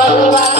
Bye.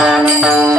Thank you.